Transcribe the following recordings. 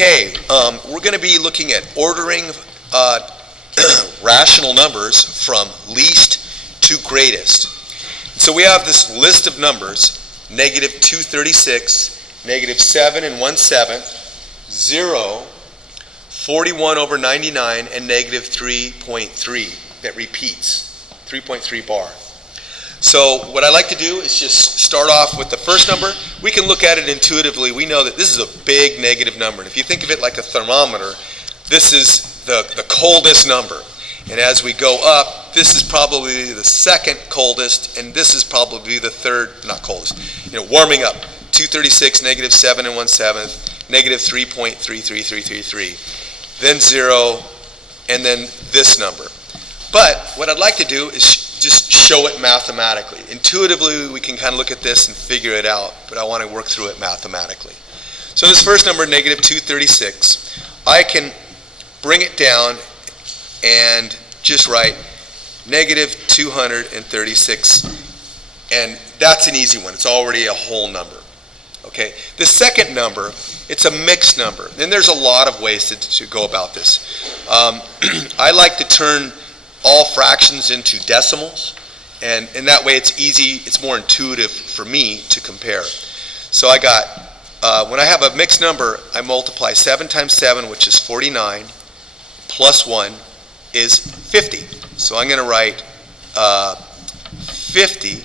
Okay, we're going to be looking at ordering rational numbers from least to greatest. So we have this list of numbers: negative 236, negative 7 and 1/7, 0, 41 over 99, and negative 3.3 that repeats, 3.3 bar. So what I like to do is just start off with the first number. We can look at it intuitively. We know that this is a big negative number. And if you think of it like a thermometer, this is the coldest number. And as we go up, this is probably the second coldest, and this is probably the third, not coldest, warming up. 236, negative 7 and 1/7, negative 3.33333. Then 0, and then this number. But what I'd like to do is just show it mathematically. Intuitively, we can kind of look at this and figure it out, but I want to work through it mathematically. So this first number, negative 236, I can bring it down and just write negative 236, and that's an easy one. It's already a whole number. Okay. The second number, it's a mixed number, and there's a lot of ways to go about this. I like to turn all fractions into decimals, and in that way it's easy, it's more intuitive for me to compare. So I got, when I have a mixed number, I multiply 7 times 7, which is 49, plus 1 is 50. So I'm going to write 50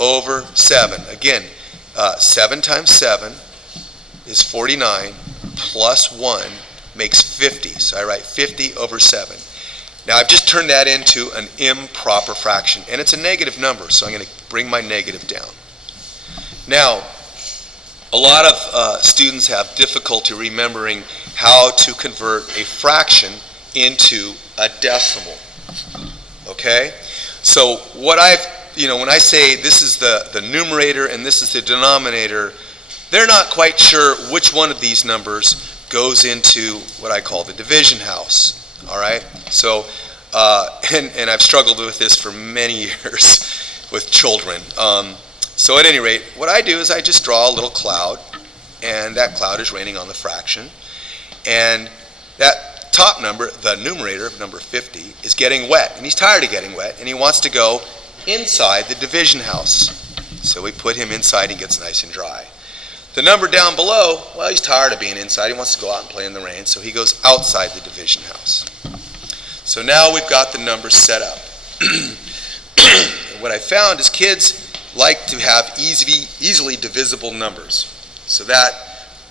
over 7. Again, 7 times 7 is 49, plus 1 makes 50. So I write 50 over 7. Now I've just turned that into an improper fraction, and it's a negative number, so I'm going to bring my negative down. Now, a lot of students have difficulty remembering how to convert a fraction into a decimal. Okay? So what when I say this is the numerator and this is the denominator, they're not quite sure which one of these numbers goes into what I call the division house. All right, so and I've struggled with this for many years with children. So at any rate, what I do is I just draw a little cloud, and that cloud is raining on the fraction, and that top number, the numerator of number 50, is getting wet, and he's tired of getting wet, and he wants to go inside the division house. So we put him inside, he gets nice and dry. The number down below, well, he's tired of being inside. He wants to go out and play in the rain, so he goes outside the division house. So now we've got the numbers set up. What I found is kids like to have easily divisible numbers. So that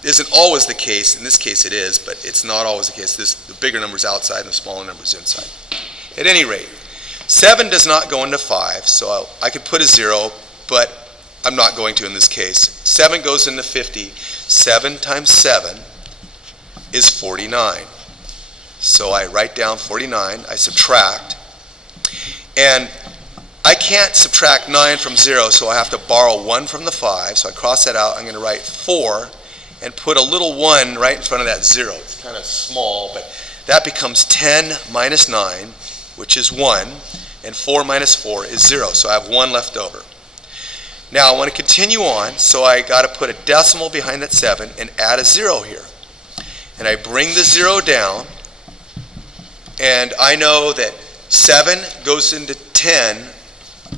isn't always the case. In this case it is, but it's not always the case. The bigger number's outside and the smaller number's inside. At any rate, 7 does not go into 5, so I could put a 0, but I'm not going to in this case. 7 goes into 50. 7 times 7 is 49. So I write down 49, I subtract, and I can't subtract 9 from 0, so I have to borrow 1 from the 5, so I cross that out. I'm going to write 4 and put a little 1 right in front of that 0. It's kind of small, but that becomes 10 minus 9, which is 1, and 4 minus 4 is 0, so I have 1 left over. Now I want to continue on, so I got to put a decimal behind that 7 and add a 0 here. And I bring the 0 down, and I know that 7 goes into 10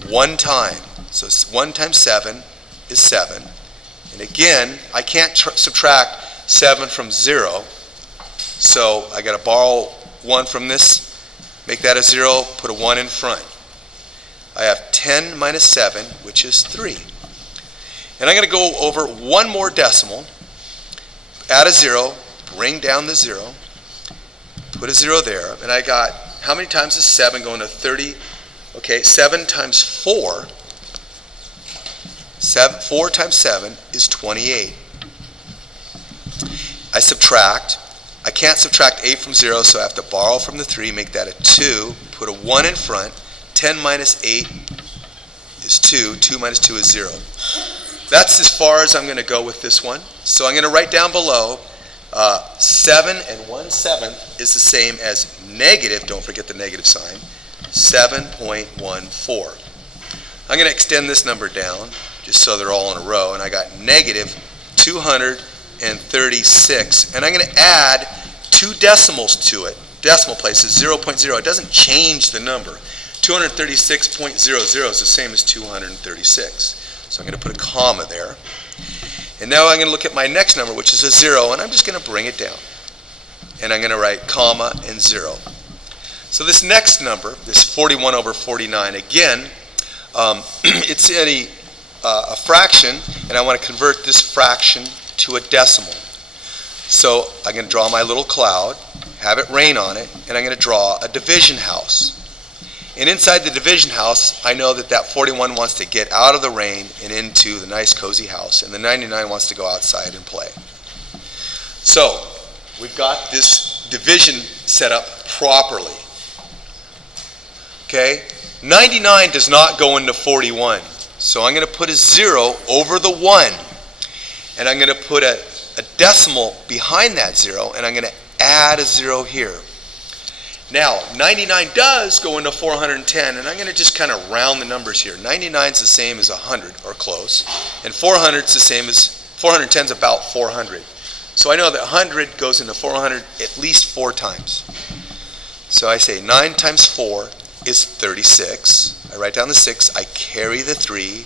one time. So 1 times 7 is 7. And again, I can't subtract 7 from 0, so I got to borrow 1 from this, make that a 0, put a 1 in front. I have 10 minus 7, which is 3. And I'm going to go over one more decimal, add a 0, bring down the 0, put a 0 there, and I got, how many times is 7 going to 30? Okay, 7 times 4, 4 times 7 is 28. I subtract. I can't subtract 8 from 0, so I have to borrow from the 3, make that a 2, put a 1 in front. 10 minus 8 is 2. 2 minus 2 is 0. That's as far as I'm going to go with this one. So I'm going to write down below 7 and 1/7 is the same as negative, don't forget the negative sign, 7.14. I'm going to extend this number down just so they're all in a row, and I got negative 200 236. And I'm going to add 2 decimals to it. Decimal places, 0.0. It doesn't change the number. 236.00 is the same as 236. So I'm going to put a comma there. And now I'm going to look at my next number, which is a 0, and I'm just going to bring it down. And I'm going to write comma and 0. So this next number, this 41 over 49, again, it's a fraction, and I want to convert this fraction to a decimal. So I'm going to draw my little cloud, have it rain on it, and I'm going to draw a division house. And inside the division house, I know that 41 wants to get out of the rain and into the nice cozy house, and the 99 wants to go outside and play. So we've got this division set up properly. Okay? 99 does not go into 41. So I'm going to put a 0 over the 1. And I'm going to put a decimal behind that 0, and I'm going to add a 0 here. Now, 99 does go into 410, and I'm going to just kind of round the numbers here. 99 is the same as 100, or close, and 400 is the same as, 410 is about 400. So I know that 100 goes into 400 at least 4 times. So I say 9 times 4 is 36. I write down the 6, I carry the 3.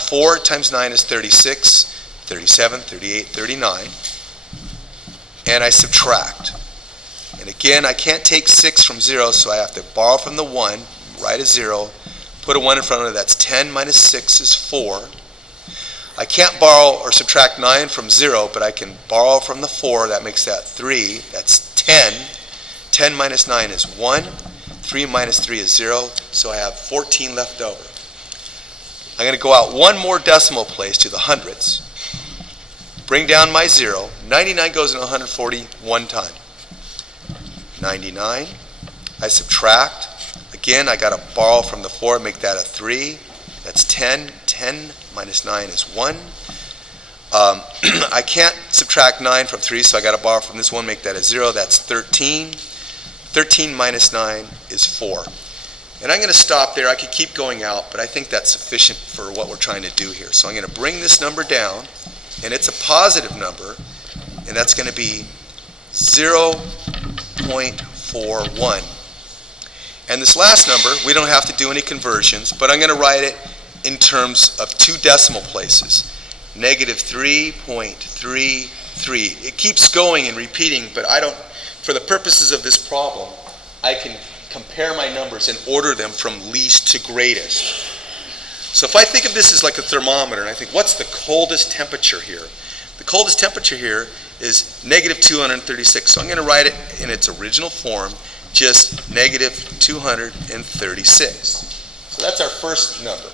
4 times 9 is 36, 37, 38, 39. And I subtract. And again, I can't take 6 from 0, so I have to borrow from the 1, write a 0, put a 1 in front of it. That's 10 minus 6 is 4. I can't borrow or subtract 9 from 0, but I can borrow from the 4. That makes that 3. That's 10. 10 minus 9 is 1. 3 minus 3 is 0, so I have 14 left over. I'm going to go out one more decimal place to the hundreds. Bring down my 0. 99 goes into 140 one time. 99. I subtract. Again, I got to borrow from the 4, make that a 3. That's 10. 10 minus 9 is 1. I can't subtract 9 from 3, so I got to borrow from this 1, make that a 0. That's 13. 13 minus 9 is 4. And I'm going to stop there. I could keep going out, but I think that's sufficient for what we're trying to do here. So I'm going to bring this number down, and it's a positive number, and that's going to be 0.41. And this last number, we don't have to do any conversions, but I'm going to write it in terms of 2 decimal places. Negative 3.33. It keeps going and repeating, but I don't, for the purposes of this problem, I can compare my numbers and order them from least to greatest. So if I think of this as like a thermometer, and I think, what's the coldest temperature here? The coldest temperature here is negative 236. So I'm going to write it in its original form, just negative 236. So that's our first number.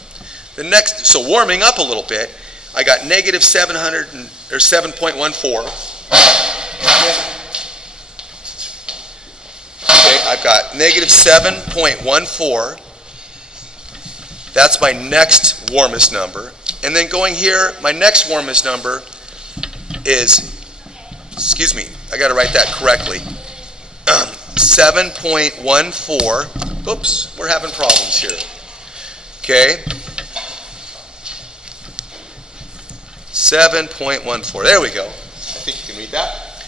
The next, so warming up a little bit, I got negative 7.14. Okay, I've got negative 7.14. That's my next warmest number. And then going here, my next warmest number is, excuse me, I got to write that correctly. 7.14. Oops, we're having problems here. Okay. 7.14. There we go. I think you can read that.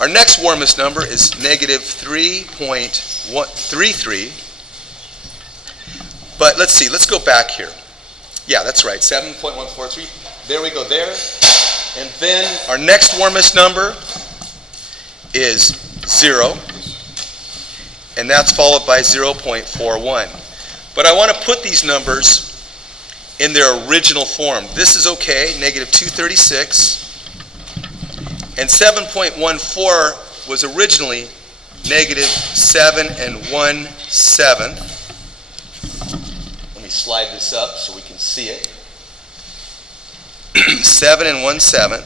Our next warmest number is negative 3.33. But let's see, let's go back here. Yeah, that's right, 7.143. There we go there. And then our next warmest number is 0. And that's followed by 0.41. But I want to put these numbers in their original form. This is okay, negative 236. And 7.14 was originally negative 7 1/7. Let me slide this up so we can see it. 7 1/7.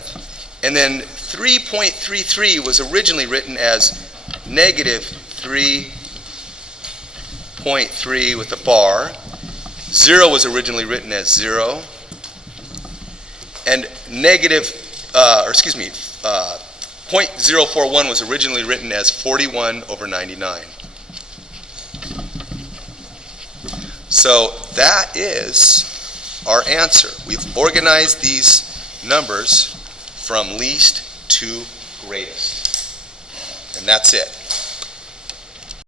And then 3.33 was originally written as negative 3.3 with a bar. 0 was originally written as 0. And negative, 0.041 was originally written as 41 over 99. So that is our answer. We've organized these numbers from least to greatest. And that's it.